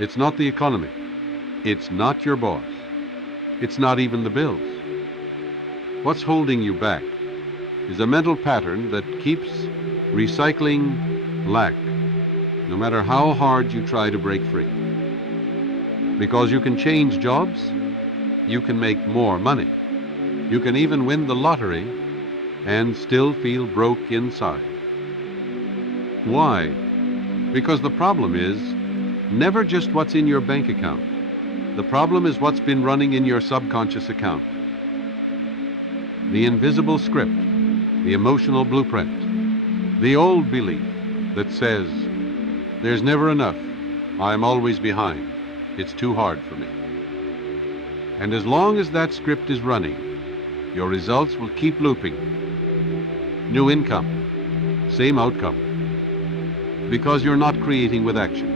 It's not the economy. It's not your boss. It's not even the bills. What's holding you back is a mental pattern that keeps recycling lack, no matter how hard you try to break free. Because you can change jobs, you can make more money. You can even win the lottery and still feel broke inside. Why? Because the problem is never just what's in your bank account. The problem is what's been running in your subconscious account. The invisible script, the emotional blueprint, the old belief that says, there's never enough, I'm always behind, it's too hard for me. And as long as that script is running, your results will keep looping. New income, same outcome. Because you're not creating with action.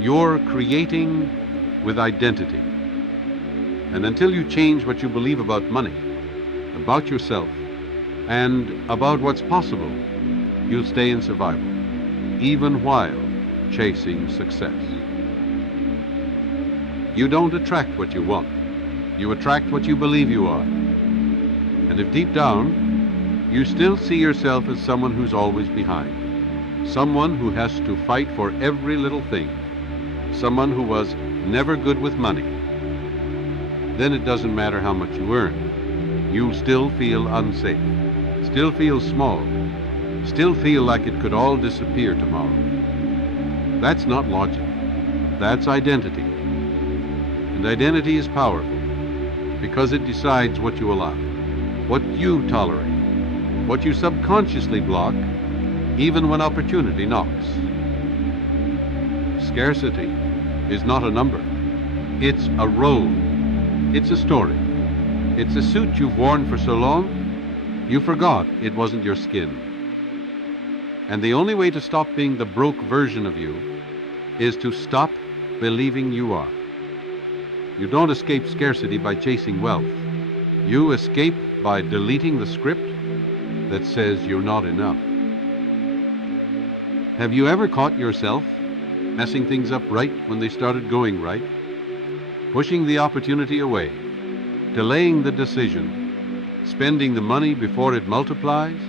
You're creating with identity. And until you change what you believe about money, about yourself, and about what's possible, you'll stay in survival, even while chasing success. You don't attract what you want. You attract what you believe you are. And if deep down, you still see yourself as someone who's always behind, someone who has to fight for every little thing, someone who was never good with money, then it doesn't matter how much you earn. You'll still feel unsafe, still feel small, still feel like it could all disappear tomorrow. That's not logic. That's identity. And identity is powerful because it decides what you allow, what you tolerate, what you subconsciously block, even when opportunity knocks. Scarcity is not a number. It's a role. It's a story. It's a suit you've worn for so long, you forgot it wasn't your skin. And the only way to stop being the broke version of you is to stop believing you are. You don't escape scarcity by chasing wealth. You escape by deleting the script that says you're not enough. Have you ever caught yourself messing things up right when they started going right? Pushing the opportunity away, delaying the decision, spending the money before it multiplies?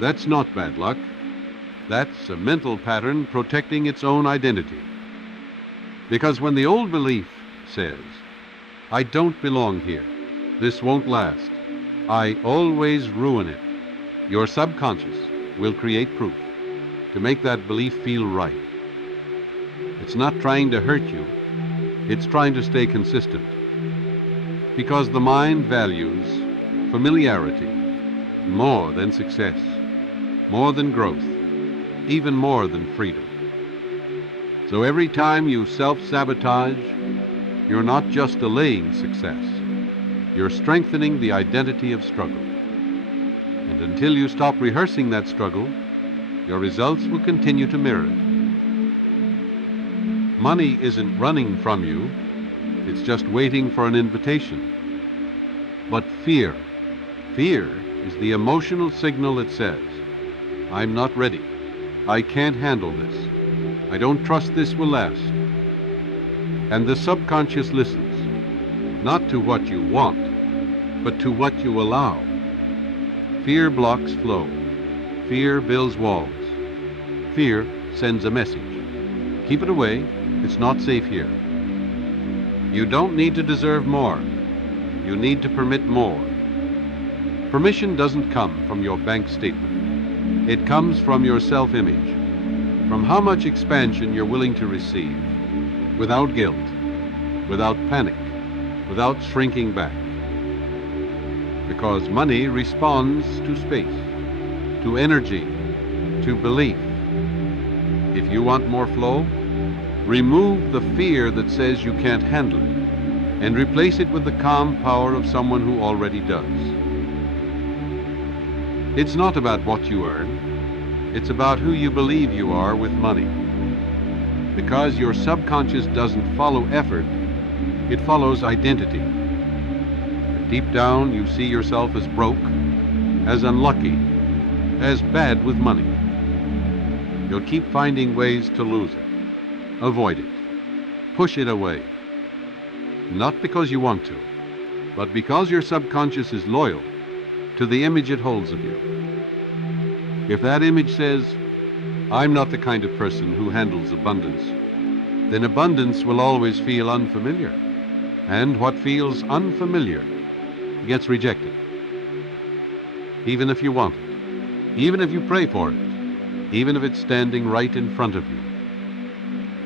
That's not bad luck. That's a mental pattern protecting its own identity. Because when the old belief says, I don't belong here, this won't last, I always ruin it, your subconscious will create proof to make that belief feel right. It's not trying to hurt you, it's trying to stay consistent. Because the mind values familiarity more than success, more than growth, even more than freedom. So every time you self-sabotage, you're not just delaying success, you're strengthening the identity of struggle. And until you stop rehearsing that struggle, your results will continue to mirror it. Money isn't running from you, it's just waiting for an invitation. But fear is the emotional signal that says, I'm not ready, I can't handle this, I don't trust this will last. And the subconscious listens, not to what you want, but to what you allow. Fear blocks flow. Fear builds walls. Fear sends a message. Keep it away, it's not safe here. You don't need to deserve more. You need to permit more. Permission doesn't come from your bank statement. It comes from your self-image, from how much expansion you're willing to receive, without guilt, without panic, without shrinking back. Because money responds to space, to energy, to belief. If you want more flow, remove the fear that says you can't handle it and replace it with the calm power of someone who already does. It's not about what you earn, it's about who you believe you are with money. Because your subconscious doesn't follow effort, it follows identity. And deep down, you see yourself as broke, as unlucky, as bad with money. You'll keep finding ways to lose it, avoid it. Push it away. Not because you want to, but because your subconscious is loyal to the image it holds of you. If that image says, I'm not the kind of person who handles abundance, then abundance will always feel unfamiliar. And what feels unfamiliar gets rejected. Even if you want it, even if you pray for it, even if it's standing right in front of you.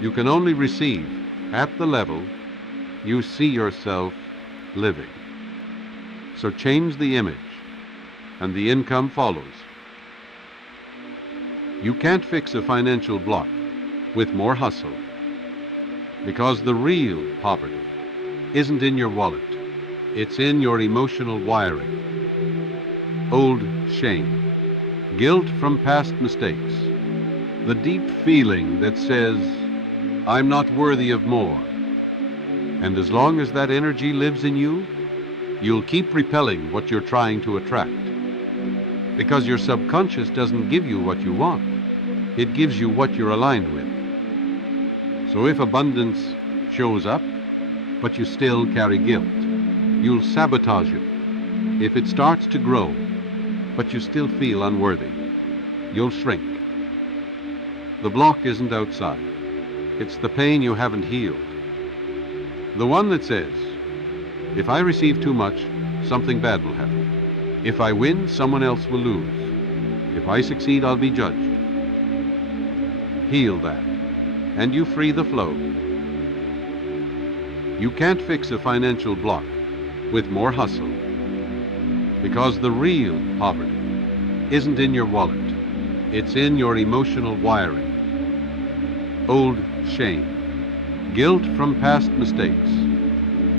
You can only receive at the level you see yourself living. So change the image, and the income follows. You can't fix a financial block with more hustle, because the real poverty isn't in your wallet. It's in your emotional wiring. Old shame, guilt from past mistakes, the deep feeling that says, I'm not worthy of more. And as long as that energy lives in you, you'll keep repelling what you're trying to attract. Because your subconscious doesn't give you what you want. It gives you what you're aligned with. So if abundance shows up, but you still carry guilt, you'll sabotage it. If it starts to grow, but you still feel unworthy, you'll shrink. The block isn't outside. It's the pain you haven't healed. The one that says, if I receive too much, something bad will happen. If I win, someone else will lose. If I succeed, I'll be judged. Heal that, and you free the flow. You can't fix a financial block with more hustle, because the real poverty isn't in your wallet. It's in your emotional wiring. Old shame, guilt from past mistakes,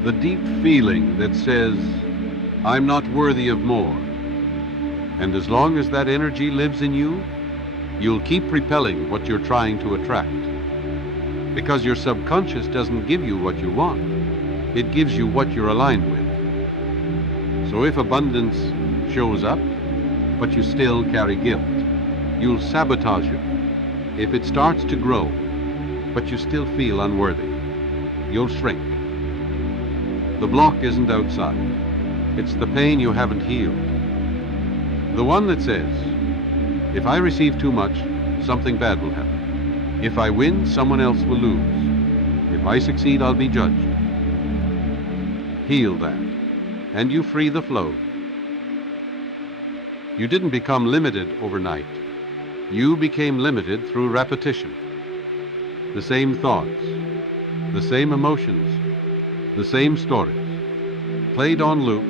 the deep feeling that says, I'm not worthy of more. And as long as that energy lives in you, you'll keep repelling what you're trying to attract. Because your subconscious doesn't give you what you want. It gives you what you're aligned with. So if abundance shows up, but you still carry guilt, you'll sabotage it. If it starts to grow, but you still feel unworthy, you'll shrink. The block isn't outside. It's the pain you haven't healed. The one that says, if I receive too much, something bad will happen. If I win, someone else will lose. If I succeed, I'll be judged. Heal that, and you free the flow. You didn't become limited overnight. You became limited through repetition. The same thoughts, the same emotions, the same stories, played on loop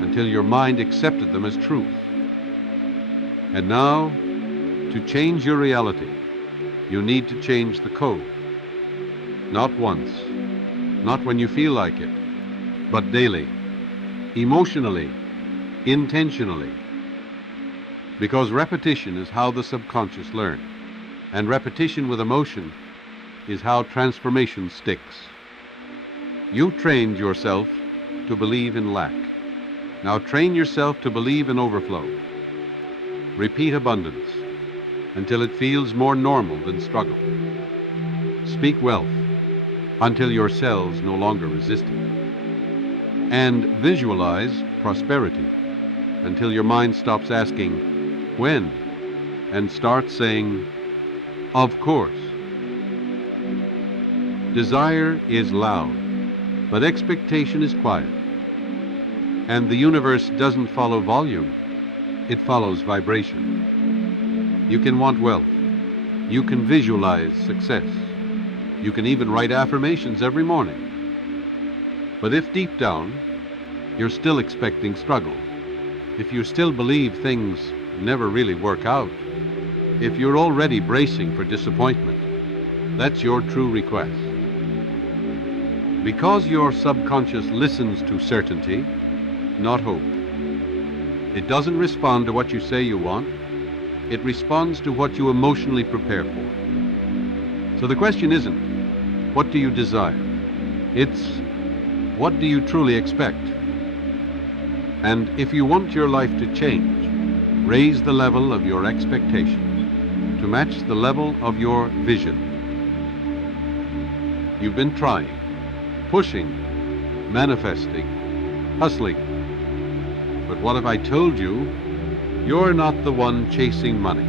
until your mind accepted them as truth. And now, to change your reality, you need to change the code. Not once, not when you feel like it, but daily, emotionally, intentionally. Because repetition is how the subconscious learns, and repetition with emotion is how transformation sticks. You trained yourself to believe in lack. Now train yourself to believe in overflow. Repeat abundance until it feels more normal than struggle. Speak wealth until your cells no longer resist it. And visualize prosperity until your mind stops asking, when? And starts saying, of course. Desire is loud, but expectation is quiet. And the universe doesn't follow volume. It follows vibration. You can want wealth. You can visualize success. You can even write affirmations every morning. But if deep down, you're still expecting struggle, if you still believe things never really work out, if you're already bracing for disappointment, that's your true request. Because your subconscious listens to certainty, not hope. It doesn't respond to what you say you want. It responds to what you emotionally prepare for. So the question isn't, what do you desire? It's, what do you truly expect? And if you want your life to change, raise the level of your expectations to match the level of your vision. You've been trying, pushing, manifesting, hustling. But what if I told you you're not the one chasing money?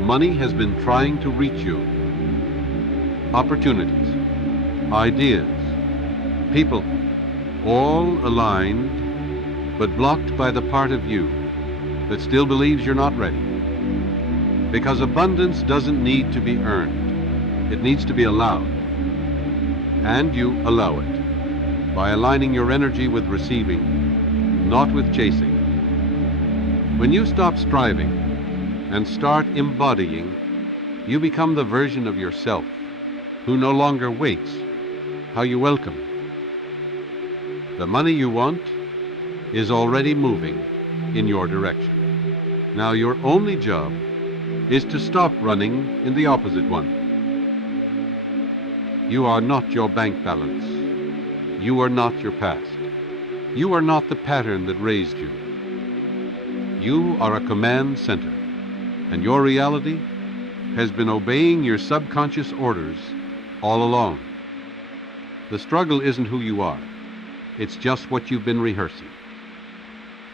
Money has been trying to reach you. Opportunities, ideas, people, all aligned, but blocked by the part of you that still believes you're not ready. Because abundance doesn't need to be earned. It needs to be allowed. And you allow it by aligning your energy with receiving, not with chasing. When you stop striving and start embodying, you become the version of yourself who no longer waits. How you welcome. The money you want is already moving in your direction. Now your only job is to stop running in the opposite one. You are not your bank balance. You are not your past. You are not the pattern that raised you. You are a command center, and your reality has been obeying your subconscious orders all along. The struggle isn't who you are. It's just what you've been rehearsing.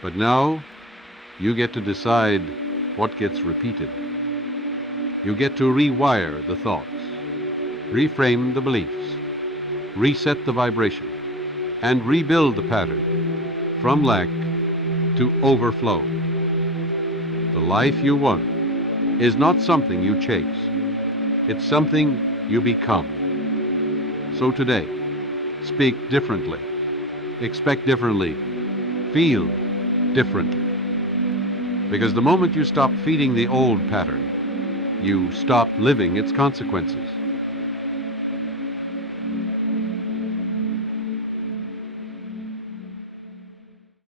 But now, you get to decide what gets repeated. You get to rewire the thoughts, reframe the beliefs, reset the vibration, and rebuild the pattern from lack to overflow. The life you want is not something you chase. It's something you become. So today, speak differently, expect differently, feel differently. Because the moment you stop feeding the old pattern, you stop living its consequences.